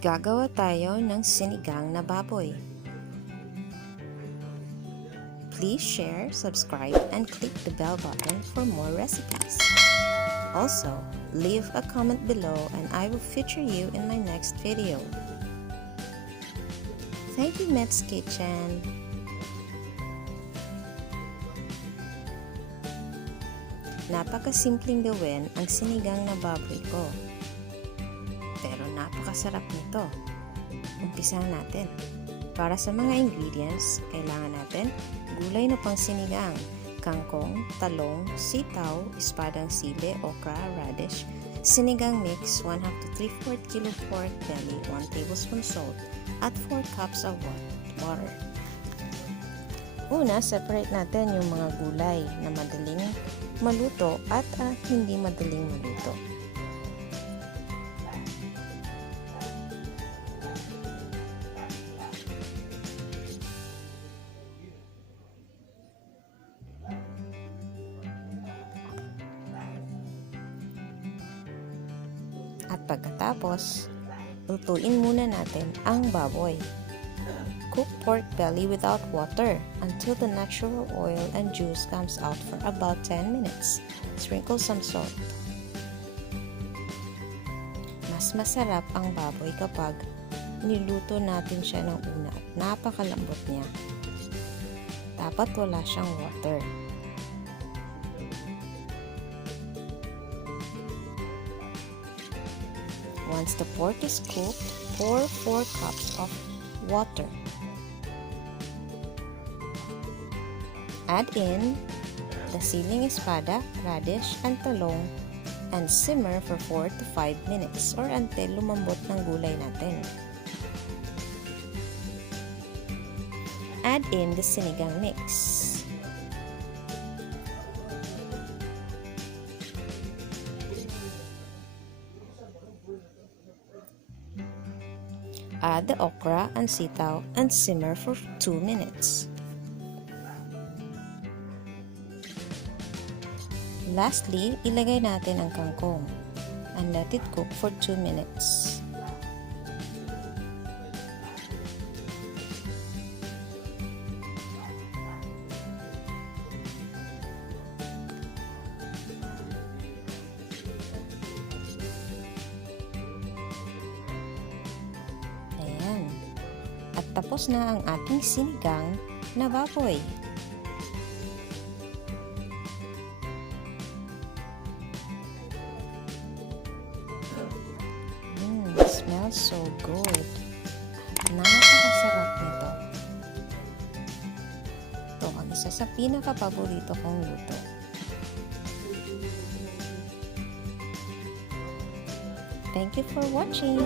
Gagawa tayo ng sinigang na baboy. Please share, subscribe, and click the bell button for more recipes. Also, leave a comment below and I will feature you in my next video. Thank you, Met's Kitchen! Napakasimpleng gawin ang sinigang na baboy ko. Pero napakasarap nito. Umpisahan natin. Para sa mga ingredients, kailangan natin gulay na pang sinigang, kangkong, talong, sitaw, espadang, sili, okra, raddish, sinigang mix, 1/2 to 3/4 kilo pork belly, 1 tablespoon salt, at 4 cups of water. Una, separate natin yung mga gulay na madaling maluto at hindi madaling maluto. At pagkatapos, lutuin muna natin ang baboy. Cook pork belly without water until the natural oil and juice comes out for about 10 minutes. Sprinkle some salt. Mas masarap ang baboy kapag niluto natin siya ng una at napakalambot niya. Dapat wala siyang water. Once the pork is cooked, pour 4 cups of water. Add in the siling espada, raddish, and talong and simmer for 4 to 5 minutes or until lumambot ng gulay natin. Add in the sinigang mix. Add the okra and sitaw and simmer for 2 minutes. Lastly, ilagay natin ang kangkong and let it cook for 2 minutes. At tapos na ang ating sinigang na baboy. Smells so good. Napakasarap nito. Ito ang isa sa pinaka-paborito kong luto. Thank you for watching!